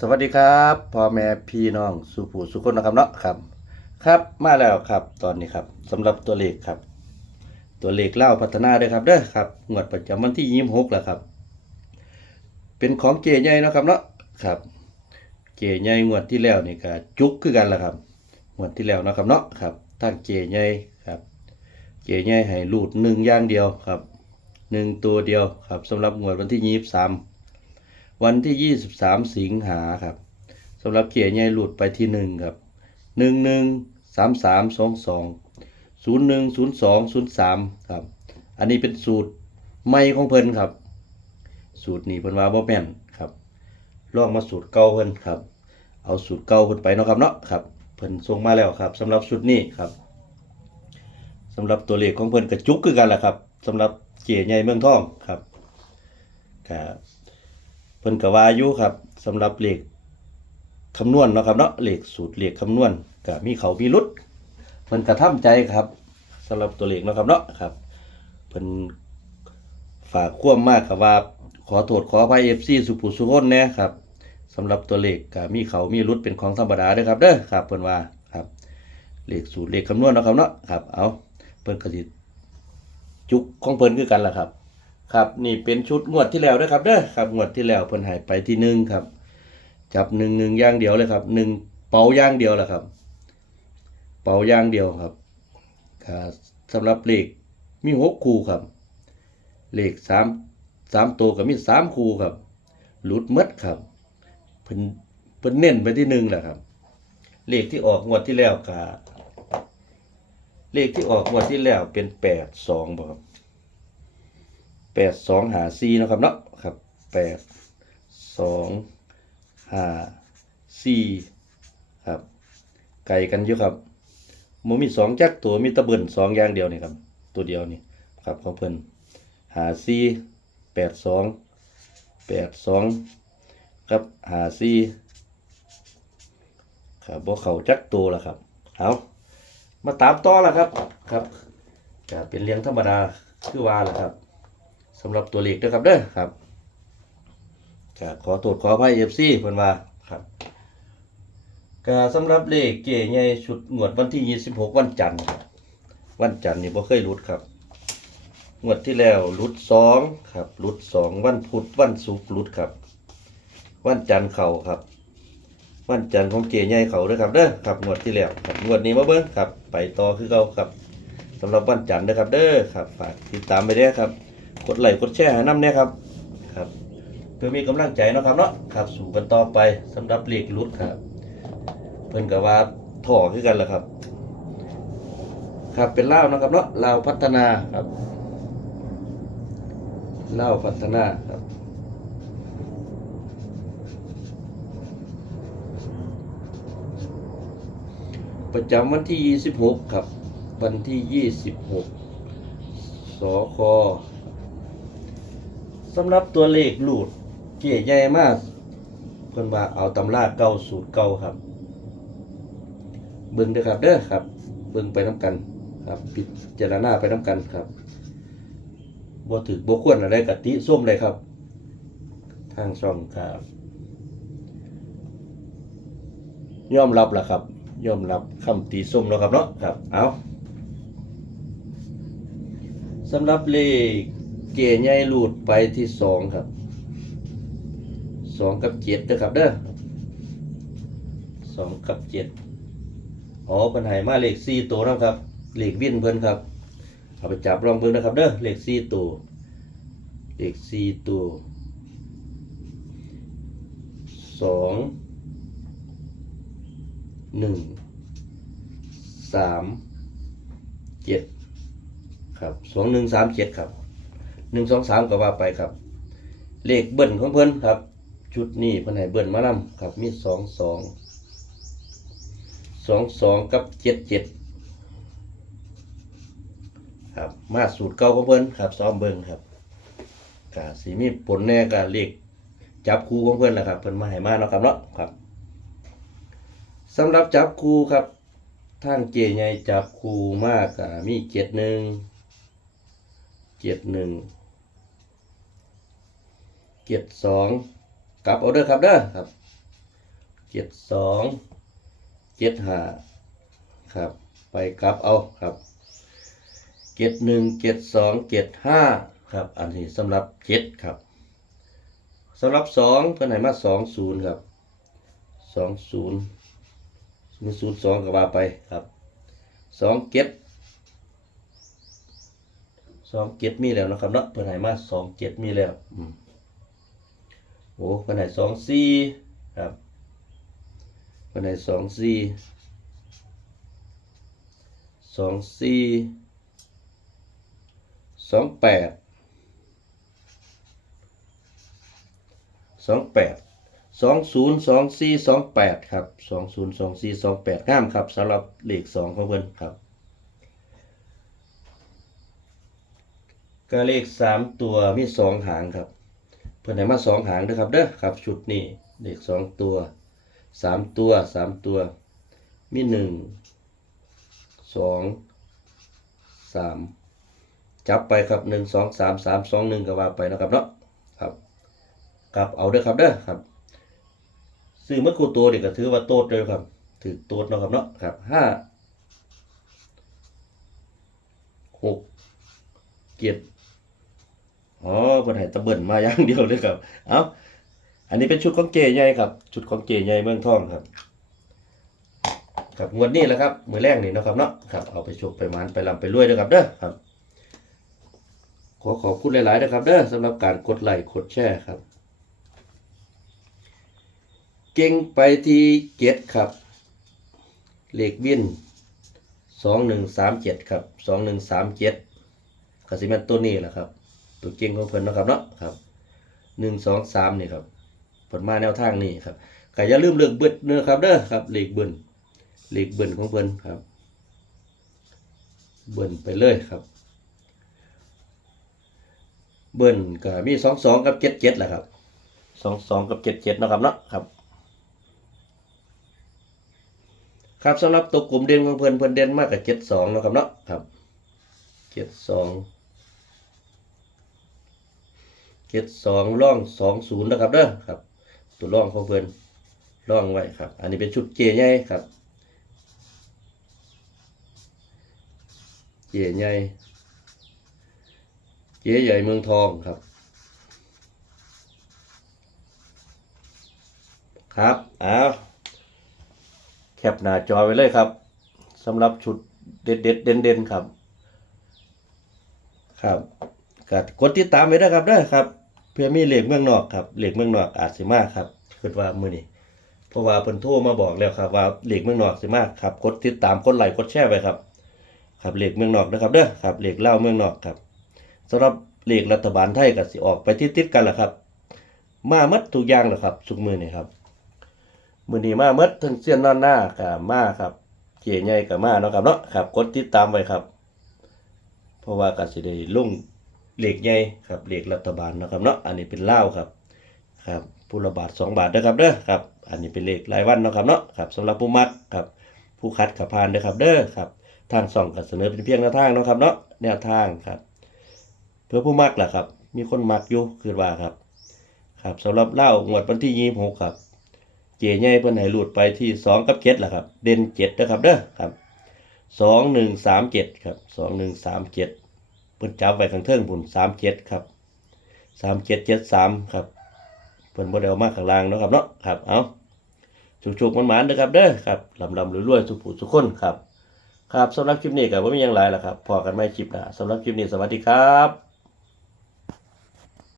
สวัสดีครับพ่อแม่พี่น้องสุผู้สุคนนะครับเนาะครับ ครับมาแล้วครับตอนนี้ครับสำหรับตัวเลขครับ ตัวเลขเล่าพัฒนาด้วยครับเด้อครับงวดประจำวันที่ยี่สิบหกแล้วครับ เป็นของเจใหญ่นะครับเนาะครับเจใหญ่งวดที่แล้วนี่ก็จุกคือกันละครับงวดที่แล้วนะครับเนาะครับทั้งเจใหญ่ครับเจใหญ่ให้รูดหนึ่งย่างเดียวครับหนึ่งตัวเดียวครับสำหรับงวดวันที่ยี่สิบสาม วันที่ 23 สิงหาครับสำหรับเกียร์ใหญ่หลุดไปที่หนึ่งครับหนึ่งหนึ่งสามสามสองสองศูนย์หนึ่งศูนย์สองศูนย์สามครับ อันนี้เป็นสูตรใหม่ของเพิ่นครับ สูตรนี้เพิ่นว่าบ่แม่นครับ ลองมาสูตรเก่าเพิ่นครับ เอาสูตรเก่าเพิ่นไปเนาะครับเนาะครับ เพิ่นส่งมาแล้วครับสำหรับสูตรนี้ครับสำหรับตัวเลขของเพิ่นกระจุกคือกันแหละครับสำหรับเกียร์ใหญ่เมืองทองครับครับ พิ่นก็ว่าอยู่ครับสำหรับเลขคำนวณเนาะครับเนาะเลขสูตรเลขคำนวณก็มีเขามีรุดเพิ่นกระทำใจครับสำหรับตัวเลขเนาะครับเนาะครับเพิ่นฝากความมากครับว่าขอโทษขออภัย FC สุภุสุคนแน่ครับสำหรับตัวเลขก็มีเขามีรุดเป็นของธรรมดาเด้อครับเด้อครับเพิ่นว่าครับเลขสูตรเลขคำนวณเนาะครับเนาะครับเอาเพิ่นก็สิจุกของเพิ่นคือกันล่ะครับ ครับนี่เป็นชุดงวดที่แล้วนะครับเด้อครับงวดที่แล้วเพิ่นหายไปที่หนึ่งครับ จับหนึ่งหนึ่งย่างเดียวเลยครับหนึ่งเป่าย่างเดียวแหละครับ เป่าย่างเดียวครับครับสำหรับเลขมีหกคู่ครับเลขสามสามตัวก็มีสามคู่ครับ หลุดหมดครับเพิ่นเพิ่นเน้นไปที่หนึ่งแหละครับ เลขที่ออกงวดที่แล้วก็เลขที่ออกงวดที่แล้วเป็นแปดสองบ่ครับ แปดสองหาซีนะครับเนาะครับแปดสองหาซีครับ ไก่กันอยู่ครับมันมีสองจักตัวมีตะเบิ่นสองอย่างเดียวนี่ครับ ตัวเดียวนี่ครับของเพิ่นหาซีแปดสองแปดสองครับหาซีครับบ่เขาจักตัวละครับเอามาตามต่อละครับครับก็เป็นเรื่องธรรมดาคือว่าละครับำหรับตัวเลขด้วยครับเด้อครับก็ขอโทษขออภัยเอฟซีเพิ่นว่าครับก็สำหรับเลขเก๋ใหญ่ชุดงวดวันที่ 26 วันจันทร์วันจันทร์นี่บ่เคยหลุดครับงวดที่แล้วหลุด2ครับหลุด2วันพุธวันศุกร์หลุดครับ วันจันทร์เข้าครับ วันจันทร์ของเก๋ใหญ่เข้าเด้อครับเด้อครับงวดที่แล้วครับงวดนี้มาเบิ่งครับ ไปต่อคือเก่าครับสำหรับวันจันทร์เด้อครับเด้อครับฝากติดตามไปเด้อครับ กดไลค์กดแชร์ให้น้ำเนี่ยครับครับเพื่อมีกำลังใจเนาะครับเนาะครับสู่กันต่อไปสำหรับเลขรุดครับ เพิ่นก็ว่าถ่อคือกันแหละครับ ครับเป็นเล่าวนาะครับเนาะลาวพัฒนาครับเล่าวพัฒนาครับประจำวันที่ 26 ครับ วันที่ 26 สค สำหรับตัวเลขหลุดเกี่ยใหญ่มากเพิ่นว่าเอาตำราเก่าสูตรเก่าครับ เบิ่งเด้อครับเด้อครับ เบิ่งไปน้ำกัน ครับพิจารณาไปน้ำกันครับบ่ถือบ่ควรอะไรกติส้มเลยครับ ทางช่องครับยอมรับล่ะครับยอมรับคำตีส้มแล้วครับเนาะครับเอาสำหรับเลข เกใหญ่หลุดไปที่สองครับสองกับเจ็ดนะครับเด้อสองกับเจ็ดอ๋อเพิ่นให้มาเลขสี่ตัวนะครับเลขวิ่นเพิ่นครับเอาไปจับลองเบิ่งนะครับเด้อเลขสี่ตัวเลขสี่ตัวสองหนึ่งสามเจ็ดครับสองหนึ่งสามเจ็ดครับ หนึ่งสองสามก็ว่าไปครับ เลขเบิ้ลของเพิ่นครับ ชุดนี้เพิ่นให้เบิ้ลมานำครับ มีสองสองสองสองกับเจ็ดเจ็ดครับ มาสูตรเก่าของเพิ่นครับซ้อมเบิ้งครับกาสีมีผลแน่กาเลขจับคู่ของเพิ่นแหละครับเพิ่นมาให้มาเนาะครับเนาะครับสำหรับจับคู่ครับทางเจใหญ่จับคูมากมีเจ็ดหนึ่ง เจ็ดหนึ่งเจ็ดสองกลับเอาเด้อครับเด้อครับเจ็ดสองเจ็ดห้าครับ ไปกลับเอาครับเจ็ดหนึ่งเจ็ดสองเจ็ดห้าครับ อันนี้สำหรับเจ็ดครับสำหรับสองเพื่อนให้มาสองศูนย์ครับสองศูนย์ศูนย์สองก็ว่าไปครับสองเจ็ด สองเจ็ดมีแล้วนะครับเนาะเพื่อนให้มาสองเจ็ดมีแล้วอืมโอ้เพื่อนให้สองสี่ครับเพื่อนให้สองสี่สองสี่สองแปดสองแปดสองศูนย์สองสี่สองแปดครับสองศูนย์สองสี่สองแปดห้ามครับสำหรับเลขสองของเพื่อนครับ ก็เลขสามตัวมีสองหางครับ เพื่อนไหนมาสองหางด้อครับเด้อครับชุดนี้เลขสองตัวสามตัวสามตัว มีหนึ่งสองสามจับไปครับหนึ่งสองสามสามสองหนึ่งก็ว่าไปนะครับเนาะครับครับเอาเด้อครับเด้อครับซื้อมัดคูตัวเด็กก็ถือว่าโตดเลยครับถือโตดเนาะครับเนาะครับห้าหกเจ็ด อ๋อเพิ่นให้ตะเบิ่นมาอย่างเดียวเลยครับ เอ้า อันนี้เป็นชุดของเจใหญ่ครับ ชุดของเจใหญ่เมืองทองครับ ครับงวดนี้แหละครับ มือแรกนี่นะครับเนาะ ครับ เอาไปโชคไปมานไปลำไปรวยด้อครับเด้อครับ ขอขอบคุณหลายๆนะครับเด้อสำหรับการกดไลค์กดแชร์ครับ เก่งไปที่เจ็ดครับ เลขวินสองหนึ่งสามเจ็ดครับสองหนึ่งสามเจ็ดกสิแมนตัวนี้แหละครับ ตัวเก่งของเพิ่นนะครับเนาะครับหนึ่งสองสามนี่ครับผลมาแนวทางนี้ครับก็อย่าลืมเลือกเบิดเนื้อครับเด้อครับเลขเบิ้นเลขเบิ้นของเพิ่นครับ เบิ้นไปเลยครับ เบิ้นก็มีสองสองกับเจ็ดเจ็ดแหละครับสองสองกับเจ็ดเจ็ดนะครับเนาะครับครับสำหรับตัวกลุ่มเด่นของเพิ่นเพิ่นเด่นมากกับเจ็ดสองนะครับเนาะครับเจ็ดสอง เจ็ดสองร่องสองศูนย์นะครับเด้อครับ ตัวร่องของเพิ่นร่องไว้ครับ อันนี้เป็นชุดเจใหญ่ครับ เจใหญ่เจใหญ่เมืองทองครับ ครับอ้าวแคปหน้าจอไว้เลยครับสำหรับชุดเด็ดเด็ดเด่นเด่นครับ ครับ ก็กดติดตามไว้ด้วยครับเด้อครับ เพื่อมีเหล็กเมืองนอกครับเหล็กเมืองนอกอาจสิมากครับคิดว่ามื้อนี้เพราะว่าเพิ่นโทรมาบอกแล้วครับว่าเหล็กเมืองนอกสิมากครับกดติดตามกดไลค์กดแชร์ไว้ครับครับเหล็กเมืองนอกนะครับเด้อครับเหล็กเล่าเมืองนอกครับสำหรับเหล็กรัฐบาลไทยก็สิออกไปติดๆกันแหละครับ มาหมดทุกอย่างแหละครับทุกมื้อนี้ครับมื้อนี้มาหมดทั้งเสี้ยนนอนหน้าก็มาครับเจใหญ่ก็มาเนาะครับเนาะครับกดติดตามไว้ครับ เพราะว่าก็สิได้ลง เหล็กใหญ่ครับเหล็กรัฐบาลนะครับเนาะอันนี้เป็นเหล้าครับครับผู้ละบาทสองบาทนะครับเด้อครับอันนี้เป็นเหล็กรายวันนะครับเนาะครับสำหรับผู้มักครับผู้คัดขับพานเด้อครับเด้อครับทางส่องก็เสนอเป็นเพียงแนวทางนะครับเนาะแนวทางครับ เพื่อผู้มักแหละครับ มีคนมักอยู่คือว่าครับ ครับสำหรับเหล้างวดวันที่ยี่หกครับ เจใหญ่เพิ่นให้หลุดไปที่สองกับเจ็ดแหละครับ เด่นเจ็ดนะครับเด้อครับสองหนึ่งสามเจ็ดครับสองหนึ่งสามเจ็ด เพิ่นจับไว้ข้างเทิงพุ่นสามเจ็ดครับสามเจ็ดเจ็ดสามครับเพิ่นบ่ได้เอามาข้างล่างเนาะครับเนาะครับเอาฉุกๆมันหมานเด้อครับเด้อครับลำลำรวยๆสุขผู้สุขคนครับ ครับสำหรับคลิปนี้ก็บ่มีหยังหลายแล้วครับพอกันใหม่คลิปหน้าสำหรับคลิปนี้สวัสดีครับ